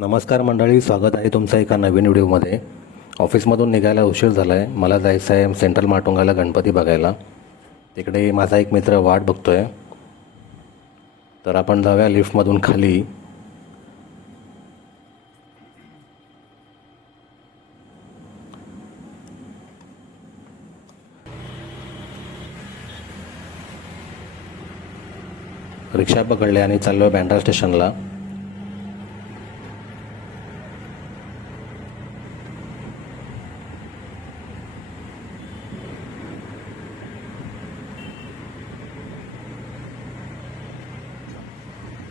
नमस्कार मंडळी स्वागत आहे तुमचं एका नवीन व्हिडिओमध्ये. ऑफिसमधून निघायला उशीर झाला आहे मला जायचं आहे सेंट्रल माटुंगाला गणपती बघायला. तिकडे माझा एक मित्र वाट बघतो आहे तर आपण जाऊया लिफ्टमधून खाली. रिक्षा पकडले आणि चाललो आहे बँड्रा स्टेशनला.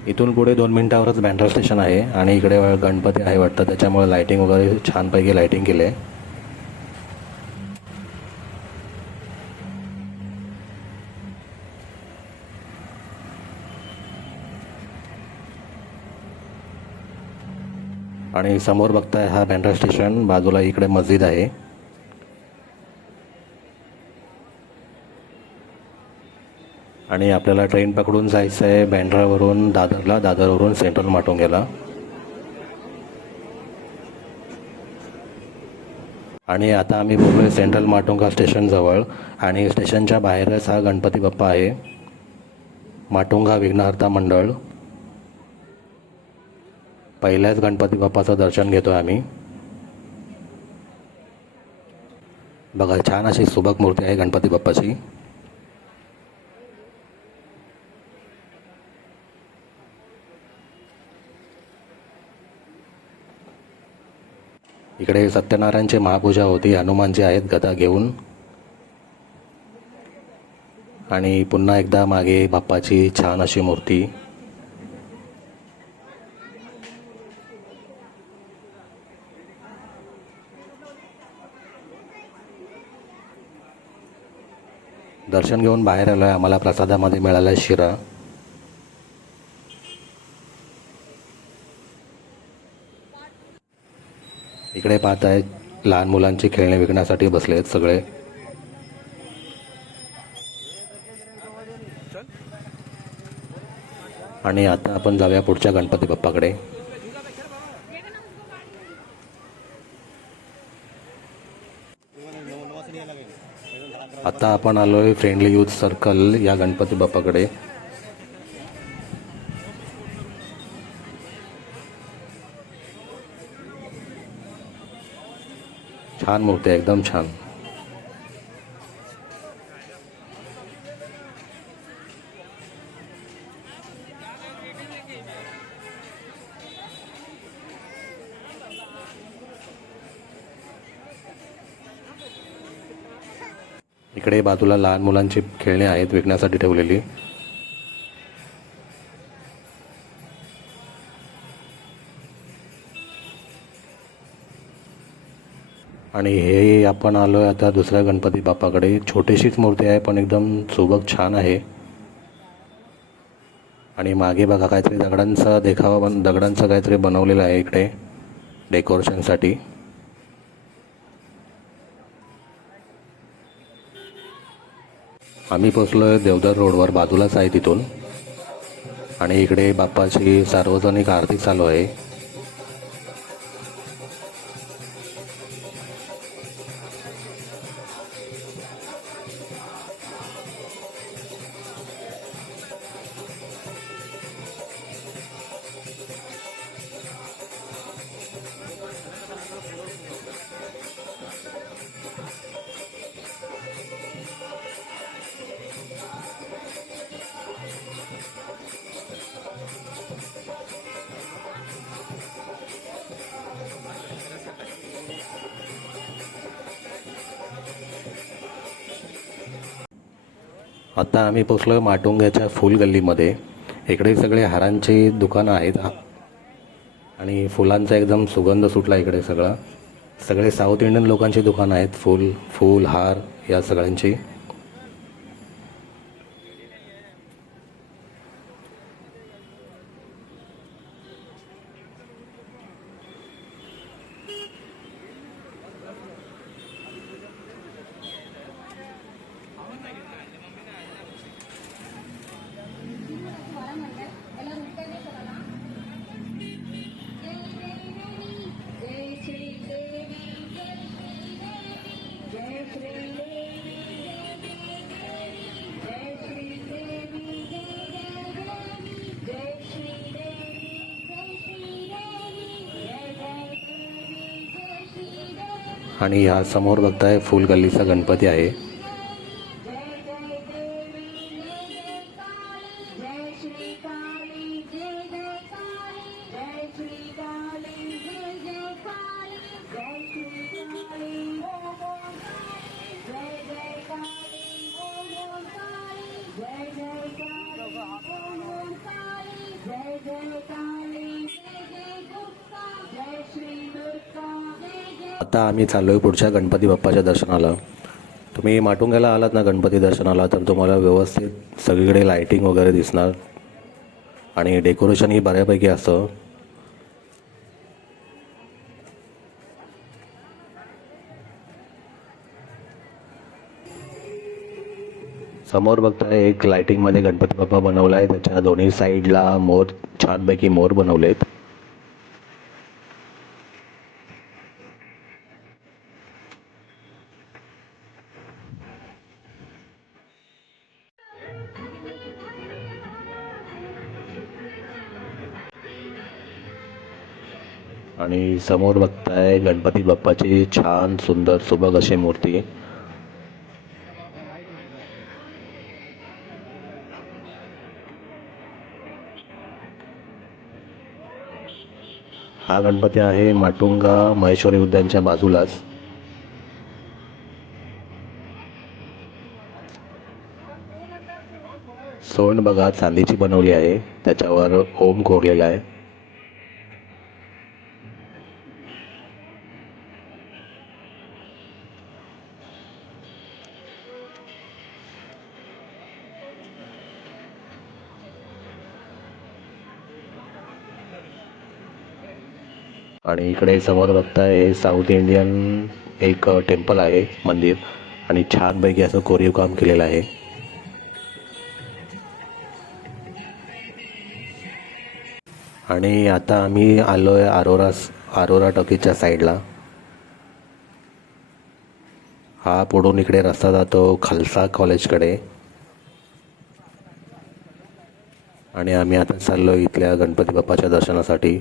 इथून पुढे दोन मिनटावरच बँड्रा स्टेशन आहे आणि इकडे गणपती आहे वाटतं. त्याच्यामुळे लाईटिंग वगैरे छानपैकी लाईटिंग केली आहे आणि समोर बघताय हा बँड्रा स्टेशन. बाजूला इकडे मस्जिद आहे. आणि आपल्याला ट्रेन पकडून जायचं आहे बँड्रावरून दादरला. दादरवरून सेंट्रल माटुंग्याला. आणि आता आम्ही बोललो आहे सेंट्रल माटुंगा स्टेशनजवळ आणि स्टेशनच्या बाहेरच हा गणपती बाप्पा आहे. माटुंगा विघ्नहर्ता मंडळ. पहिल्याच गणपती बाप्पाचं दर्शन घेतो आम्ही. बघा छान अशी सुबक मूर्ती आहे गणपती बाप्पाची. इकडे सत्यनारायणची महापूजा होती हनुमानजी आहेत गदा घेऊन. आणि पुन्हा एकदा मागे बाप्पाची छान अशी मूर्ती. दर्शन घेऊन बाहेर आलो आहे आम्हाला प्रसादामध्ये मिळाला आहे शिरा. इकडे पाहत आहेत लहान मुलांची खेळणे विकण्यासाठी बसले आहेत सगळे. आणि आता आपण जाऊया पुढच्या गणपती बाप्पाकडे. आता आपण आलोय फ्रेंडली यूथ सर्कल या गणपती बाप्पाकडे. छान मूर्ती आहे एकदम छान. इकडे बाजूला लहान मुलांची खेळणी आहेत विकण्यासाठी ठेवलेली. आपण आलो आहे आता दुसऱ्या गणपती बाप्पाकडे. छोटीशीच मूर्ती आहे पण एकदम सुबक छान आहे. आणि मागे बघा काहीतरी दगडांचा देखावा बन दगडांचं काहीतरी बनवलेलं आहे इकडे डेकोरेशनसाठी. आम्ही पोचलो आहे देवदर रोडवर बाजूलाच आहे तिथून. आणि इकडे बाप्पाची सार्वजनिक आरती चालू आहे. आत्ता आम्ही पोचलो आहे माटुंग्याच्या फुल गल्लीमध्ये. इकडे सगळे हारांची दुकानं आहेत. आणि फुलांचा एकदम सुगंध सुटला इकडे सगळा. सगळे साऊथ इंडियन लोकांची दुकानं आहेत. फुल फूल हार या सगळ्यांची. आणि ह्या समोर बघताय फुल गल्लीचा गणपती आहे. आता आम्ही चाललो आहे पुढच्या गणपती बाप्पाच्या दर्शनाला. तुम्ही माटुंग्याला आलात ना गणपती दर्शनाला तर तुम्हाला व्यवस्थित सगळीकडे लाईटिंग वगैरे दिसणार. आणि डेकोरेशनही बऱ्यापैकी असतं समोर बघताय एक लाईटिंगमध्ये गणपती बाप्पा बनवला आहे त्याच्या दोन्ही साईडला मोर छानपैकी मोर बनवलेत. आणि समोर बघताय गणपती बाप्पाची छान सुंदर सुबक अशी मूर्ती. हा गणपती आहे माटुंगा महेश्वरी उद्यानच्या बाजूलाच. सोंड बघा चांदीची बनवली आहे. त्याच्यावर ओम कोरलेला आहे. आणि इकडे समोर बघताय हे साऊथ इंडियन एक टेम्पल आहे मंदिर. आणि छानपैकी असं कोरीव काम केलेलं आहे. आणि आता आम्ही आलो आहे आरोरा आरोरा टॉकीजच्या साईडला. हा पुढून इकडे रस्ता जातो खालसा कॉलेजकडे. आणि आम्ही आता चाललो इथल्या गणपती बाप्पाच्या दर्शनासाठी.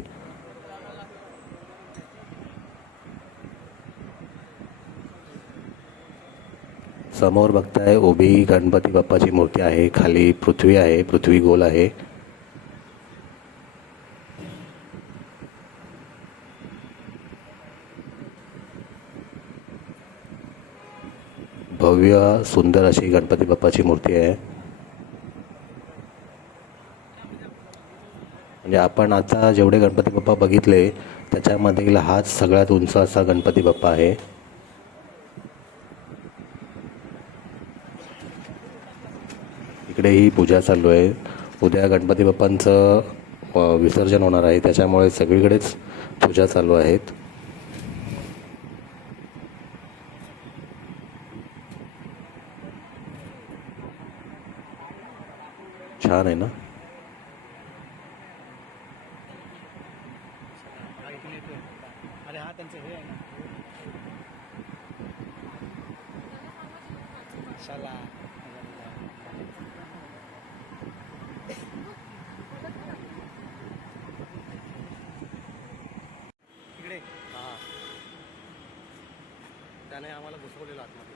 समोर बघताय उभी गणपती बाप्पाची मूर्ती आहे खाली पृथ्वी आहे पृथ्वी गोल आहे. भव्य सुंदर अशी गणपती बाप्पाची मूर्ती आहे. म्हणजे आपण आता जेवढे गणपती बाप्पा बघितले त्याच्यामधील हाच सगळ्यात उंच असा गणपती बाप्पा आहे. इकडे ही पूजा चालू आहे. उद्या गणपती बाप्पांचं विसर्जन होणार आहे. त्याच्यामुळे सगळीकडेच पूजा चालू आहेत. छान आहे ना अरे हा त्यांचं हे आहे ना शाला इकडे हा त्याने आम्हाला घुसवलेलं आतमध्ये.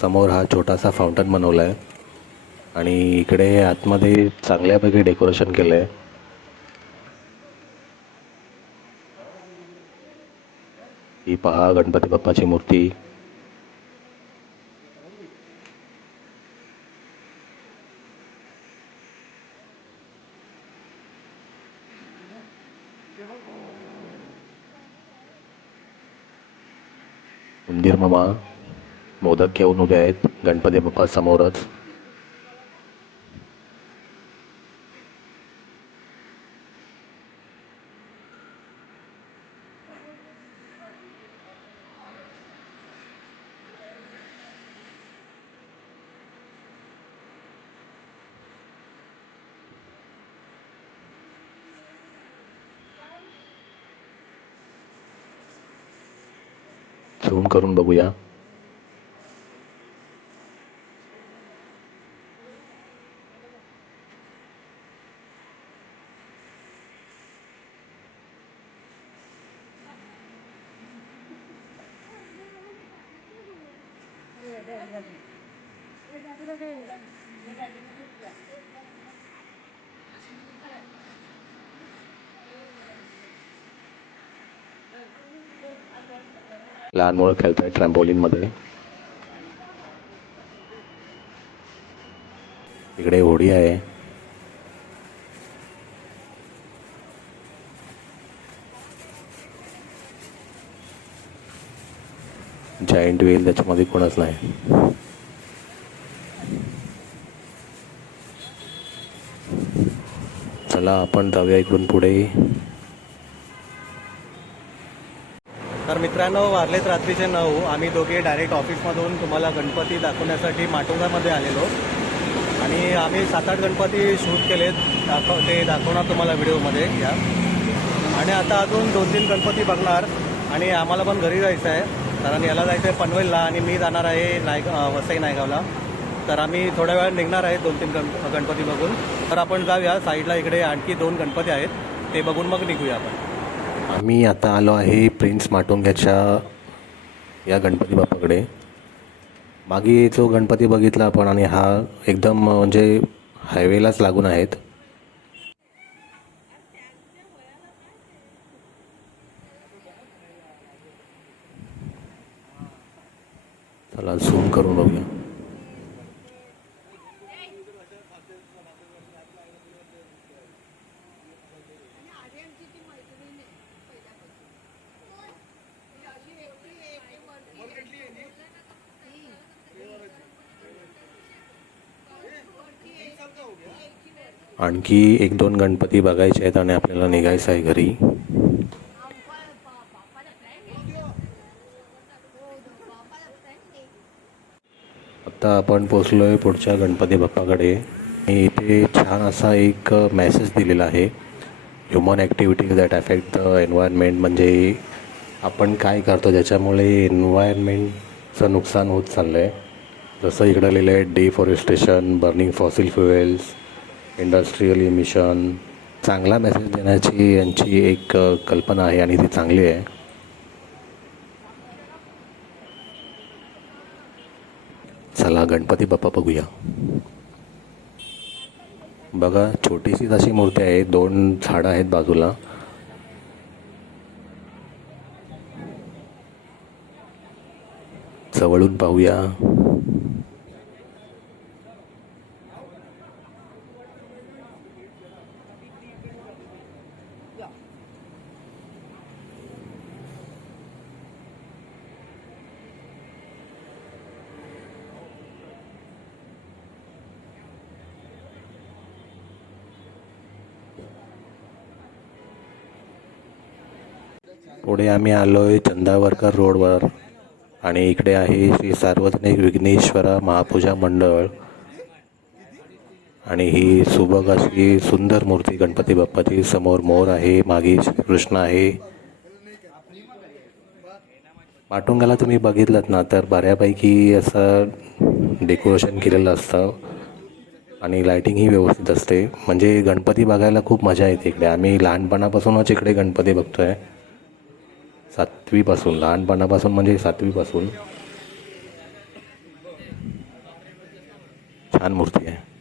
समोर हा छोटासा फाउंटन बनवला आहे आणि इकडे आतमध्ये चांगल्यापैकी डेकोरेशन केलं आहे ही पहा गणपती बाप्पाची मूर्ती. उंदीर मोदक घेऊन उभे आहेत. गणपती बाप्पा झूम करून बघूया Thank you. लहान मुलं खेळत आहे ट्रॅम्पोलिनमध्ये इकडे होडी आहे. जायंट व्हील त्याच्यामध्ये कोणच नाही. चला आपण जाऊया इकडून पुढे. तर मित्रांनो वारलेत रात्रीचे नऊ. आम्ही दोघे डायरेक्ट ऑफिसमधून तुम्हाला गणपती दाखवण्यासाठी माटुंगामध्ये आलेलो. आणि आम्ही सात आठ गणपती शूट केलेत. दाखव ते दाखवणार तुम्हाला व्हिडिओमध्ये. या आणि आता अजून दोन तीन गणपती बघणार. आणि आम्हाला पण घरी जायचं आहे. कारण याला जायचं आहे पनवेलला आणि मी जाणार आहे नायग वसई नायगावला. तर आम्ही थोड्या वेळा निघणार आहे दोन तीन गण गणपती बघून. तर आपण जाऊया. साईडला इकडे आणखी दोन गणपती आहेत. ते बघून मग निघूया आपण. आम्ही आता आलो आहे प्रिन्स माटुंग्याच्या या गणपती बाप्पाकडे. मागे जो गणपती बघितला आपण आणि हा एकदम म्हणजे हायवेलाच लागून आहेत. चला झूम करून बघूया. आणखी एक दोन गणपती बघायचे आहेत आणि आपल्याला निघायचं आहे घरी. आता आपण पोचलो आहे पुढच्या गणपती बाप्पाकडे. आणि इथे छान असा एक मेसेज दिलेला आहे. Human activities that affect the environment म्हणजे आपण काय करतो ज्याच्यामुळे एन्व्हायरमेंटचं नुकसान होत चाललं आहे जसं इकडं लिहिलं आहे deforestation burning fossil fuels industrial emission. चांगला मेसेज देण्याची यांची एक कल्पना आहे आणि ती चांगली आहे. चला गणपती बाप्पा बघूया. बघा छोटीशीच अशी मूर्ती आहे दोन झाडं आहेत बाजूला. जवळून पाहूया. पुढे आम्ही आलो आहे चंदावरकर रोडवर आणि इकडे आहे श्री सार्वजनिक विघ्नेश्वरा महापूजा मंडळ. आणि ही सुबक अशी सुंदर मूर्ती गणपती बाप्पाची. समोर मोर आहे मागे कृष्ण आहे. पाटुंगाला तुम्ही बघितलं ना तर बऱ्यापैकी असं डेकोरेशन केलेलं असतं. आणि लायटिंग ही व्यवस्थित असते. म्हणजे गणपती बघायला खूप मजा येते इकडे. आम्ही लहानपणापासूनच इकडे गणपती बघतो आहे सातवीपासून लहानपणापासून म्हणजे सातवीपासून. छान मूर्ती आहे.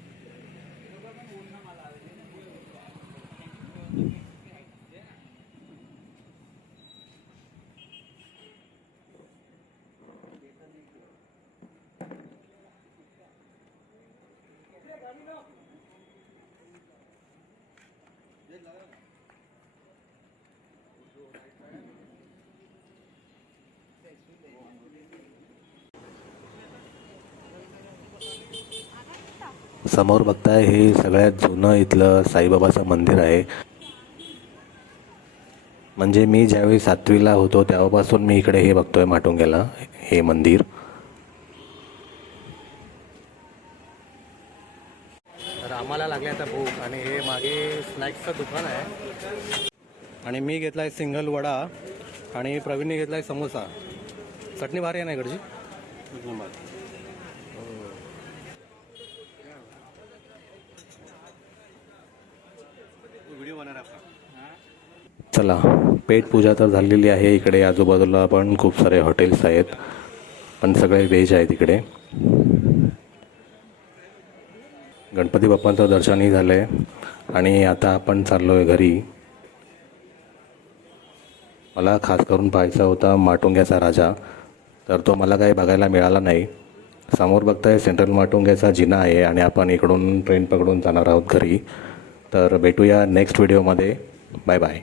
समोर बघताय हे सगळ्यात जुनं इथलं साईबाबाचं मंदिर आहे. म्हणजे मी ज्यावेळी सातवीला होतो तेव्हापासून मी इकडे हे बघतोय माटुंग्याला हे मंदिर. तर आम्हाला लागले आता भूक आणि हे मागे स्नॅक्सचं दुकान आहे. आणि मी घेतला आहे सिंगल वडा आणि प्रवीणने घेतला आहे समोसा. चटणी भारी आहे ना इकडची? चला पेट पूजा तर झालेली आहे इकडे आजूबाजूला पण खूप सारे हॉटेल्स आहेत पण सगळे व्हेज आहेत इकडे. गणपती बाप्पांचं दर्शनही झालं आहे आणि आता आपण चाललो आहे घरी. मला खास करून पाहायचा होता माटुंग्याचा राजा तर तो मला काही बघायला मिळाला नाही. समोर बघताय सेंट्रल माटुंग्याचा जिना आहे आणि आपण इकडून ट्रेन पकडून जाणार आहोत घरी. तर भेटूया नेक्स्ट व्हिडिओमध्ये. Bye bye.